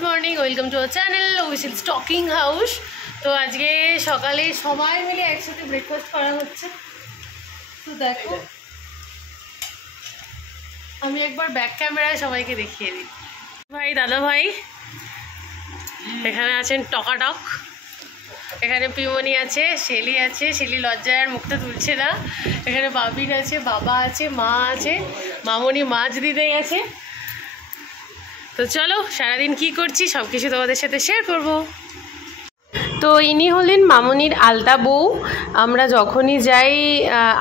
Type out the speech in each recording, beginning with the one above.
Good morning welcome to our channel उइसिल स्टकिंग house. तो आज के सकाले सबाई मिले एकसाथे ब्रेकफास्ट करा होच्छे। तो देखो আমি একবার ব্যাক ক্যামেরায় সবাইকে দেখিয়ে দিই। ভাই দাদা ভাই এখানে আছেন টকাটক, এখানে পিমনি আছে, শেলি আছে, শেলি লজ্জায় আর মুখটা তুলছে না। এখানে বাবিন আছে, বাবা আছে, মা আছে, মামনি মাছ দিতে গেছে। তো চলো সারাদিন কি করছি সব কিছু তোমাদের সাথে শেয়ার করব। তো ইনি হলেন মামনির আলতা বউ। আমরা যখনই যাই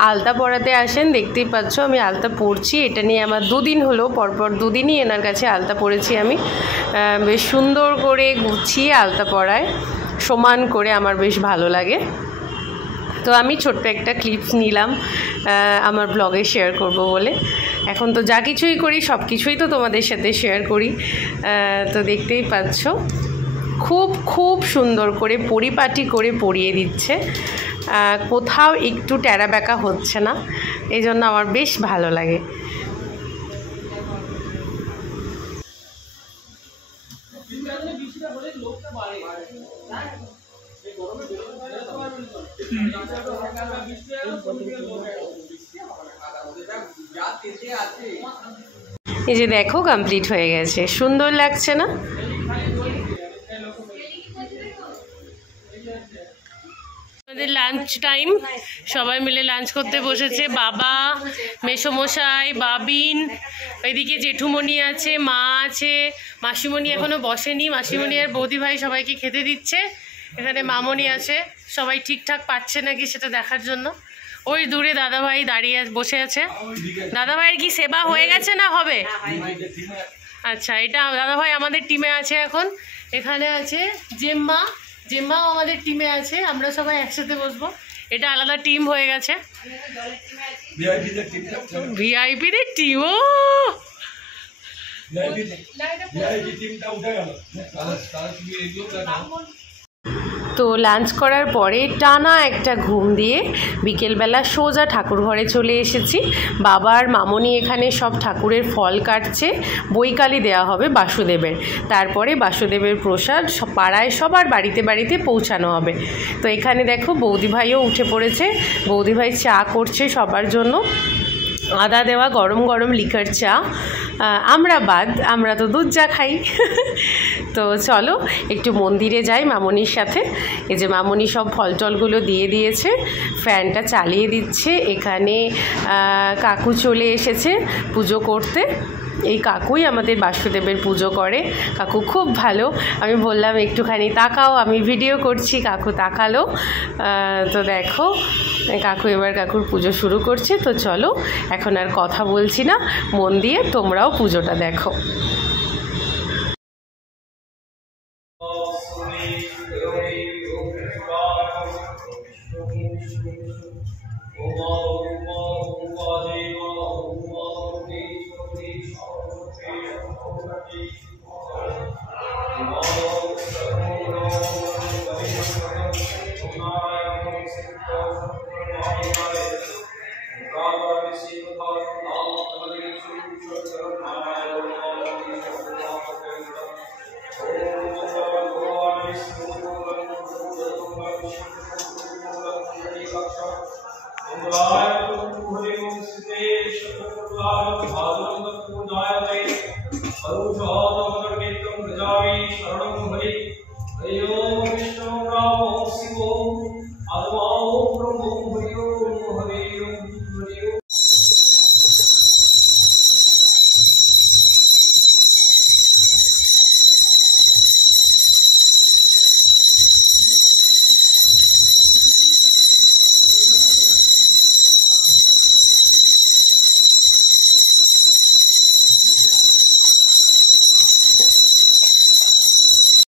আলতা পরাতে আসেন, দেখতেই পাচ্ছ আমি আলতা পরছি। এটা নিয়ে আমার দুদিন হলো, পরপর দুদিনই এনার কাছে আলতা পরেছি আমি। বেশ সুন্দর করে গুছিয়ে আলতা পরায়, সমান করে, আমার বেশ ভালো লাগে। তো আমি ছোট্ট একটা ক্লিপস নিলাম আমার ব্লগে শেয়ার করব বলে। এখন তো যা কিছুই করি সব কিছুই তো তোমাদের সাথে শেয়ার করি। তো দেখতেই পাচ্ছ খুব খুব সুন্দর করে পরিপাটি করে পরিয়ে দিচ্ছে, কোথাও একটু ট্যারা ব্যাকা হচ্ছে না, এই জন্য আমার বেশ ভালো লাগে। এই যে দেখো কমপ্লিট হয়ে গেছে, সুন্দর লাগছে না? আমাদের লাঞ্চ টাইম, সবাই মিলে লাঞ্চ করতে বসেছে। বাবা, মেসোমশাই, বাবিন, ওইদিকে জেঠুমণি আছে, মা আছে, মাসিমণি এখনো বসেনি, মাসিমণি আর বৌদি ভাই সবাইকে খেতে দিচ্ছে। এখানে মামনি আছে, সবাই ঠিকঠাক পাচ্ছে নাকি সেটা দেখার জন্য। ওই দূরে দাদাভাই দাঁড়িয়ে বসে আছে। দাদাভাইয়ের কি সেবা হয়ে গেছে না হবে? আচ্ছা, এটা দাদাভাই আমাদের টিমে আছে এখন। এখানে আছে জেম্মা, জেম্মাও আমাদের টিমে আছে। আমরা সবাই একসাথে বসবো, এটা আলাদা টিম হয়ে গেছে। ভিআইপিদের টিম, ও তো লাঞ্চ করার পরে টানা একটা ঘুম দিয়ে বিকেলবেলা সোজা ঠাকুর ঘরে চলে এসেছি। বাবা আর মামনি এখানে সব ঠাকুরের ফল কাটছে, বৈকালি দেওয়া হবে বাসুদেবের। তারপরে বাসুদেবের প্রসাদ পাড়ায় সবার বাড়িতে বাড়িতে পৌঁছানো হবে। তো এখানে দেখো বৌদিভাইও উঠে পড়েছে, বৌদিভাই চা করছে সবার জন্য, আদা দেওয়া গরম গরম লিকার চা। আমরা বাদ, আমরা তো দুধ চা খাই। তো চলো একটু মন্দিরে যাই মামনির সাথে। এই যে মামনি সব ফল টলগুলো দিয়ে দিয়েছে, ফ্যানটা চালিয়ে দিচ্ছে। এখানে কাকু চলে এসেছে পুজো করতে। এই কাকুই আমাদের বাসুদেবের পুজো করে, কাকু খুব ভালো। আমি বললাম একটুখানি তাকাও, আমি ভিডিও করছি, কাকু তাকালো। তো দেখো কাকু এবার কাকুর পুজো শুরু করছে। তো চলো এখন আর কথা বলছি না, মন দিয়ে তোমরাও পুজোটা দেখো।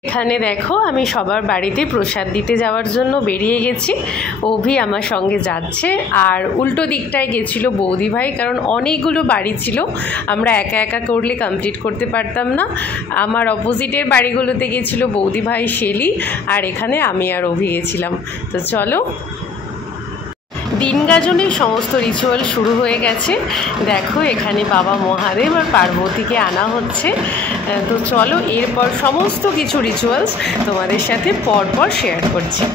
এখানে দেখো আমি সবার বাড়িতে প্রসাদ দিতে যাওয়ার জন্য বেরিয়ে গেছি। অভি আমার সঙ্গে যাচ্ছে, আর উল্টো দিকটায় গেছিলো বৌদি ভাই, কারণ অনেকগুলো বাড়ি ছিল, আমরা একা একা করলে কমপ্লিট করতে পারতাম না। আমার অপোজিটের বাড়িগুলোতে গেছিলো বৌদি ভাই, শেলি, আর এখানে আমি আর অভি গেছিলাম। তো চলো দিন গাজনের সমস্ত রিচুয়াল শুরু হয়ে গেছে। দেখো এখানে বাবা মহাদেব আর পার্বতীকে আনা হচ্ছে। তো চলো এরপর সমস্ত কিছু রিচুয়ালস তোমাদের সাথে পরপর শেয়ার করছি।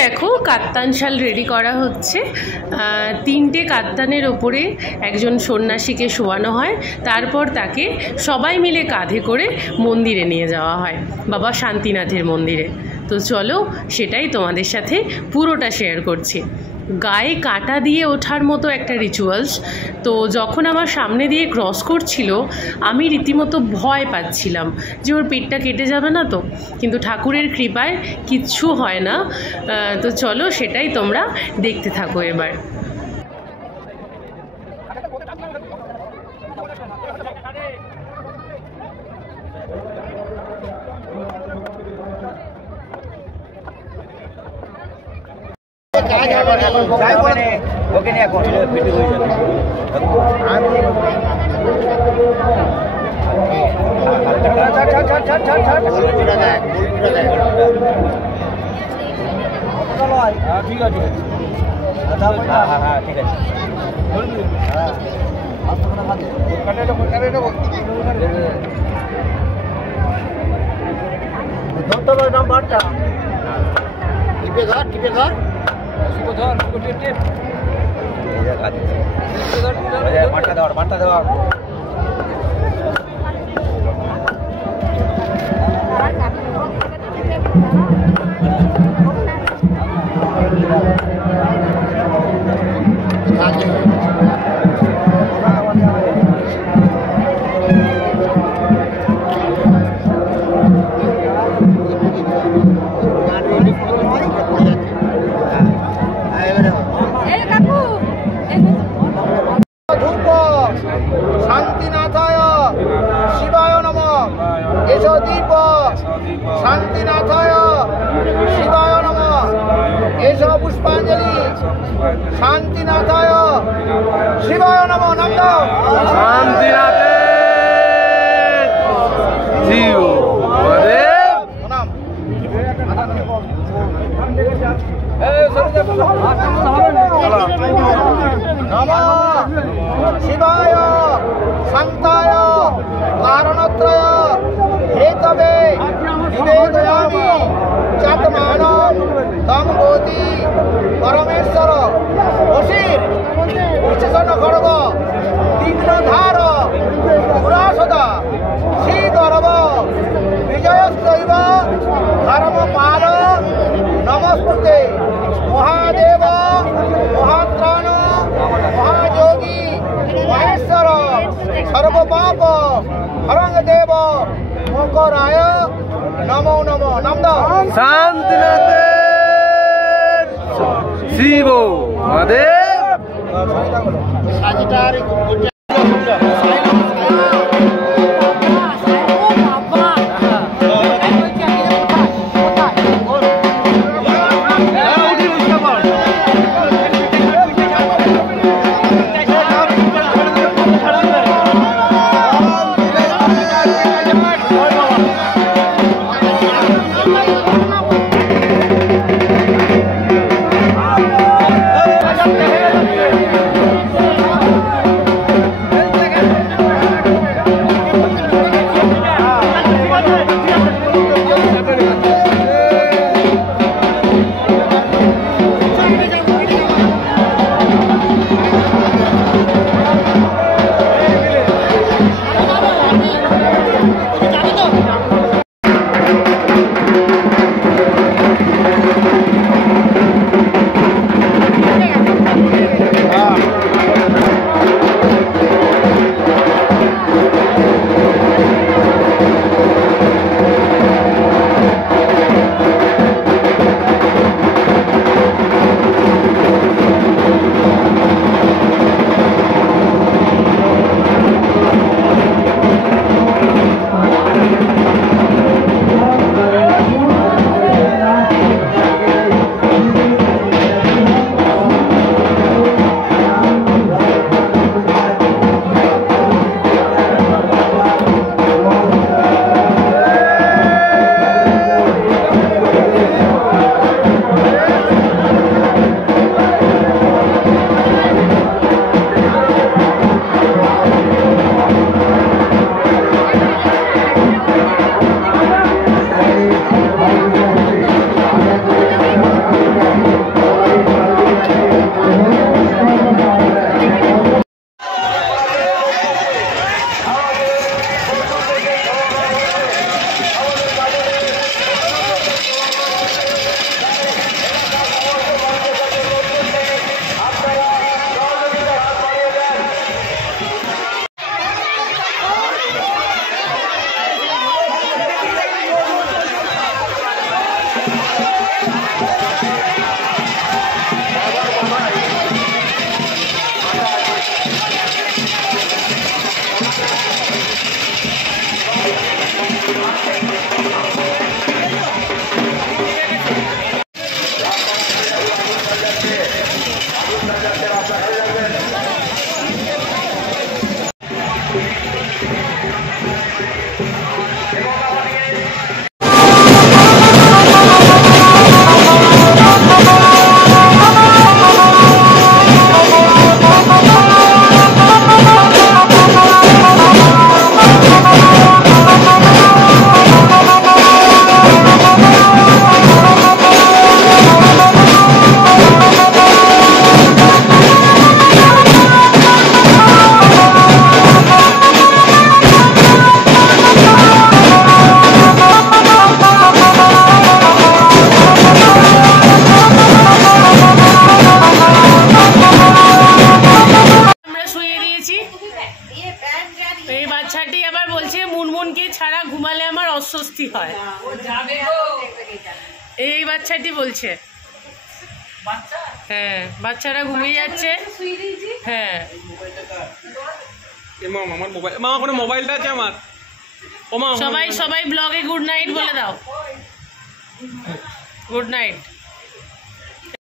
দেখো কাত্তান শাল রেডি করা হচ্ছে। 3টে কাত্তানের ওপরে একজন সন্ন্যাসীকে শোয়ানো হয়, তারপর তাকে সবাই মিলে কাঁধে করে মন্দিরে নিয়ে যাওয়া হয়, বাবা শান্তিনাথের মন্দিরে। তো চলো সেটাই তোমাদের সাথে পুরোটা শেয়ার করছি। গায়ে কাঁটা দিয়ে ওঠার মতো একটা রিচুয়ালস। তো যখন আমার সামনে দিয়ে ক্রস করছিল আমি রীতিমতো ভয় পাচ্ছিলাম যে ওর পেটটা কেটে যাবে না তো, কিন্তু ঠাকুরের কৃপায় কিচ্ছু হয় না। তো চলো সেটাই তোমরা দেখতে থাকো এবার। ঠিক আছে, ঠিক আছে। নাম্বারটা টিপে ধর, টিপে ধর, ধর টিপ, মাঠটা দেওয়ার, মাঠটা দেওয়ার। শান্তিনাথায় শিবায় নমঃ। এসো দীপ শান্তিনাথায় শিবায় নমঃ। এসো পুষ্পাঞ্জলি শান্তিনাথায় শিবায় নমঃ। নাম দাও শান্তিনাথে শিব প্রণাম। পরমেশ্বর অসির বিশেষণ খড়গ তীক্ষ্ণ ধার পুরাসদা শ্রী গর্ব বিজয়স্তৈব ধর্ম পাল নমস্তুতে মহাদেব মহাত্রাণ মহাযোগী মহেশ্বর সর্বপাপ হরং দেব মকরায় নমো নমো নমঃ শান্তিনাথে শিব মহাদেব অস্বস্তি হয়। এই বাচ্চাটি বলছে, হ্যাঁ বাচ্চারা ঘুমিয়ে যাচ্ছে। হ্যাঁ আমার মোবাইল, মা কোনো মোবাইলটা আছে আমার। সবাই সবাই ব্লগে গুড নাইট বলে দাও। Good night.